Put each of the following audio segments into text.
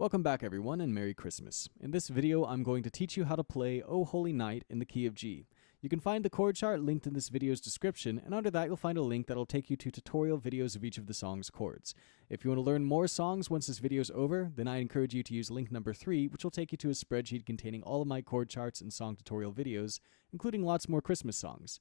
Welcome back everyone and Merry Christmas. In this video I'm going to teach you how to play O Holy Night in the key of G. You can find the chord chart linked in this video's description, and under that you'll find a link that'll take you to tutorial videos of each of the song's chords. If you want to learn more songs once this video's over, then I encourage you to use link number 3, which will take you to a spreadsheet containing all of my chord charts and song tutorial videos, including lots more Christmas songs.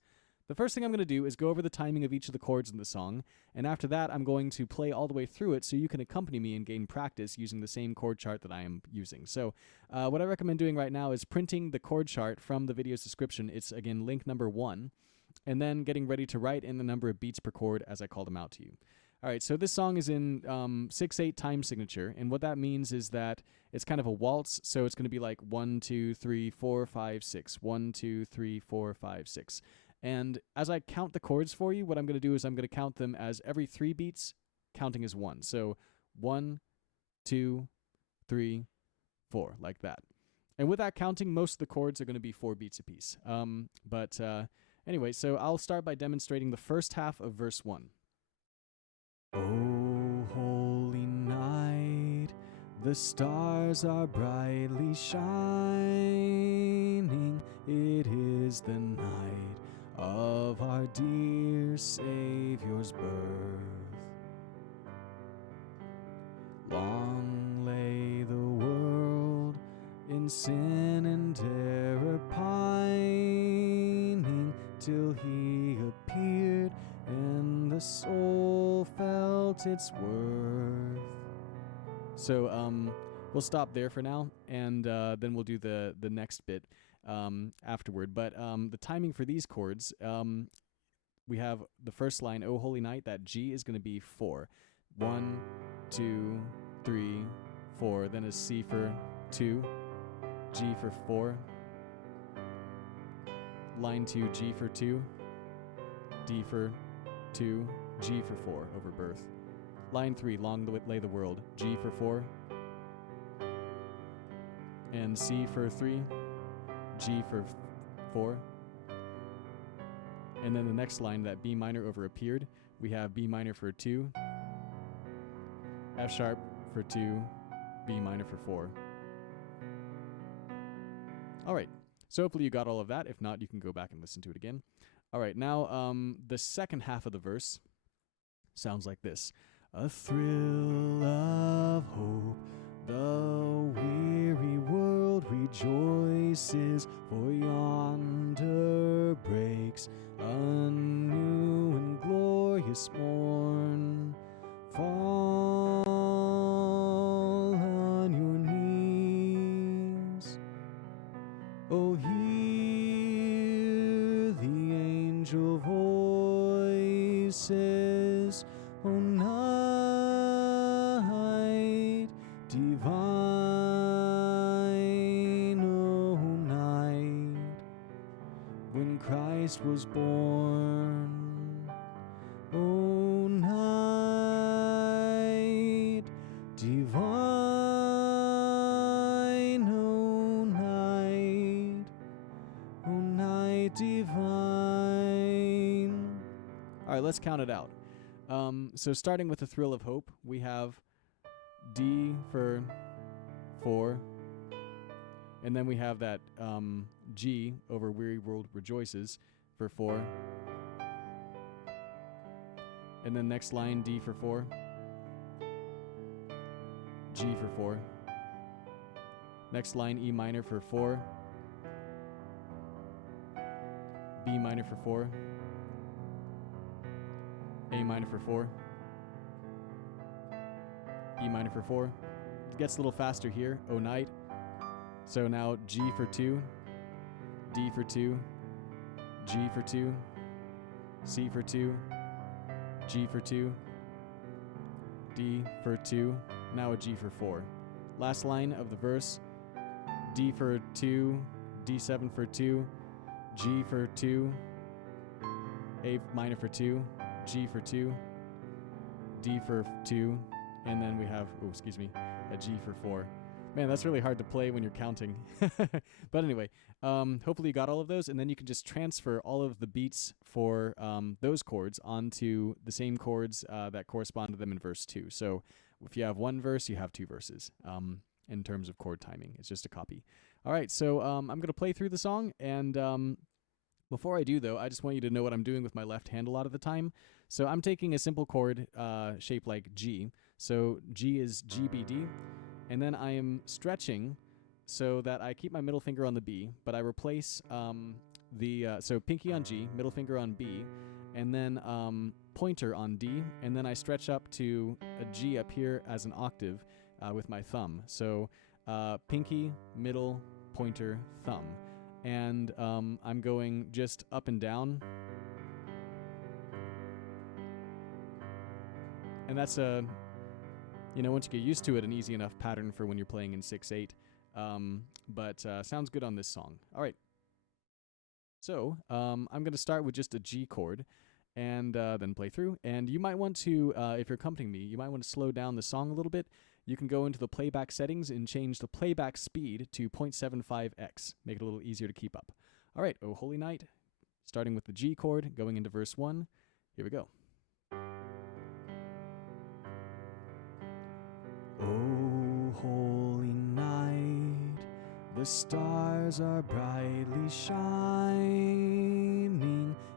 The first thing I'm going to do is go over the timing of each of the chords in the song, and after that I'm going to play all the way through it so you can accompany me and gain practice using the same chord chart that I am using. So what I recommend doing right now is printing the chord chart from the video's description. It's again link number 1, and then getting ready to write in the number of beats per chord as I call them out to you. Alright, so this song is in 6/8 time signature, and what that means is that it's kind of a waltz, so it's going to be like 1, 2, 3, 4, 5, 6, 1, 2, 3, 4, 5, 6. And as I count the chords for you, what I'm going to do is I'm going to count them as every 3 beats, counting as 1. So 1, 2, 3, 4, like that. And with that counting, most of the chords are going to be 4 beats apiece. Anyway, so I'll start by demonstrating the first half of verse 1. O holy night, the stars are brightly shining. It is the night of our dear Savior's birth. Long lay the world in sin and error pining, till he appeared and the soul felt its worth. So we'll stop there for now, and then we'll do the next bit afterward. But the timing for these chords, we have the first line, O Holy Night, that G is going to be 4. 1, 2, 3, 4. Then a C for 2, G for 4. Line 2, G for 2, D for 2, G for 4 over birth. Line 3, long lay the world, G for 4, and C for 3, G for 4. And then the next line, that B minor over appeared, we have B minor for 2, F sharp for 2, B minor for 4. Alright, so hopefully you got all of that. If not, you can go back and listen to it again. Alright, now the second half of the verse sounds like this. A thrill of hope, the weary world rejoices, for yonder breaks a new and glorious morn. Fall on your knees, oh, hear the angel voices, O night divine, O night when Christ was born, O night divine, O night, O night divine. All right, let's count it out. So starting with the thrill of hope, we have D for 4, and then we have that G over weary world rejoices for 4, and then next line D for 4, G for 4, next line E minor for 4, B minor for 4, A minor for 4, E minor for 4. It gets a little faster here, O night. So now G for 2, D for 2, G for 2, C for 2, G for 2, D for 2, now a G for 4. Last line of the verse, D for 2, D7 for 2, G for 2, A minor for 2, G for 2, D for 2, and then we have, a G for 4. Man, that's really hard to play when you're counting. But anyway, hopefully you got all of those, and then you can just transfer all of the beats for those chords onto the same chords that correspond to them in verse 2. So If you have one verse, you have two verses. In terms of chord timing, it's just a copy. All right, so I'm going to play through the song, and before I do, though, I just want you to know what I'm doing with my left hand a lot of the time. So I'm taking a simple chord shaped like G. So G is G, B, D, and then I am stretching so that I keep my middle finger on the B, but I replace so pinky on G, middle finger on B, and then pointer on D, and then I stretch up to a G up here as an octave with my thumb. So pinky, middle, pointer, thumb. And I'm going just up and down. And that's once you get used to it, an easy enough pattern for when you're playing in 6/8. But sounds good on this song. All right. So I'm going to start with just a G chord and then play through. And you might want to, if you're accompanying me, you might want to slow down the song a little bit. You can go into the playback settings and change the playback speed to 0.75x. Make it a little easier to keep up. All right, O Holy Night, starting with the G chord, going into verse 1. Here we go. O holy night, the stars are brightly shining.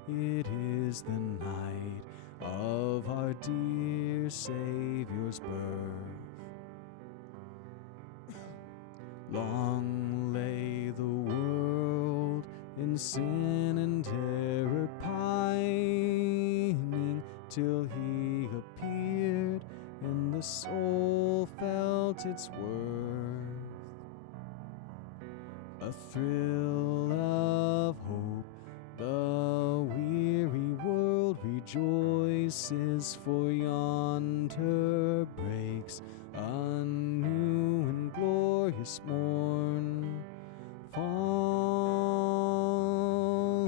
It is the night of our dear Savior's birth. Long lay the world in sin and terror pining, till he appeared and the soul felt its worth. A thrill of hope, the weary world rejoices, for yonder breaks a new and glorious morn. Fall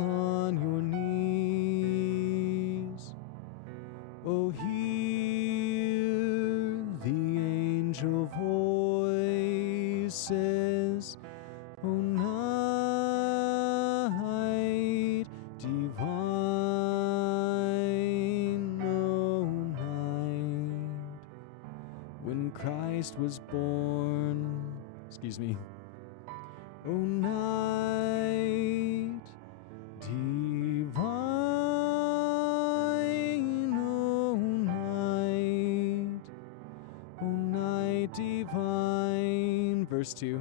on your knees. Oh, hear the angel voices. Oh, night divine, oh, night when Christ was born. Excuse me. O night divine, O night divine. Verse 2.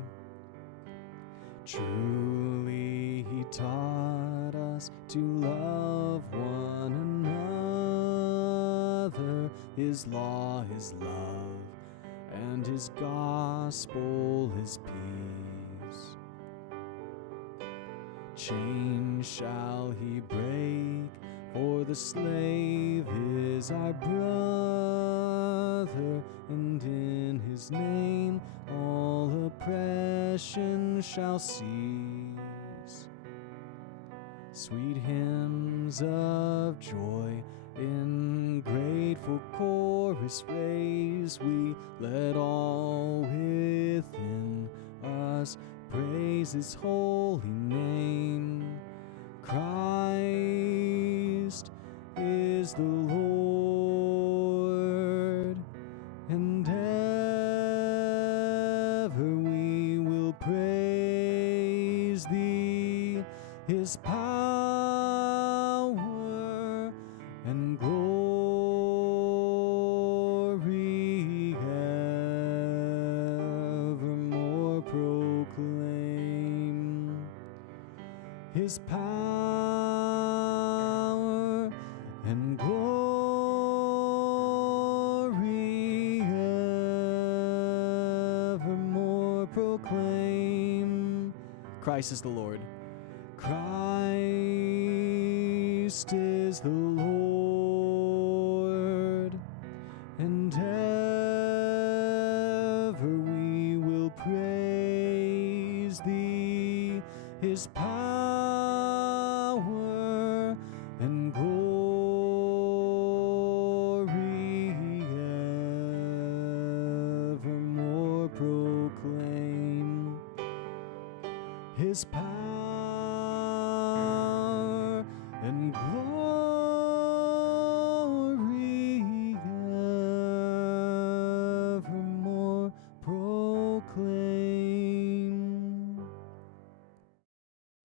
Truly he taught us to love one another. His law, his love, and his gospel, his peace. Chains shall he break, for the slave is our brother, and in his name all oppression shall cease. Sweet hymns of joy in grateful chorus raise we, let all within us praise his holy name. Christ is the Lord, and ever we will praise thee, his power and glory evermore proclaim. His power and glory evermore proclaim. Christ is the Lord. Christ is the Lord, and ever we will praise thee, his power and glory evermore proclaim. His power and glory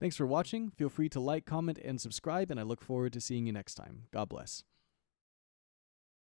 Thanks for watching. Feel free to like, comment, and subscribe, and I look forward to seeing you next time. God bless.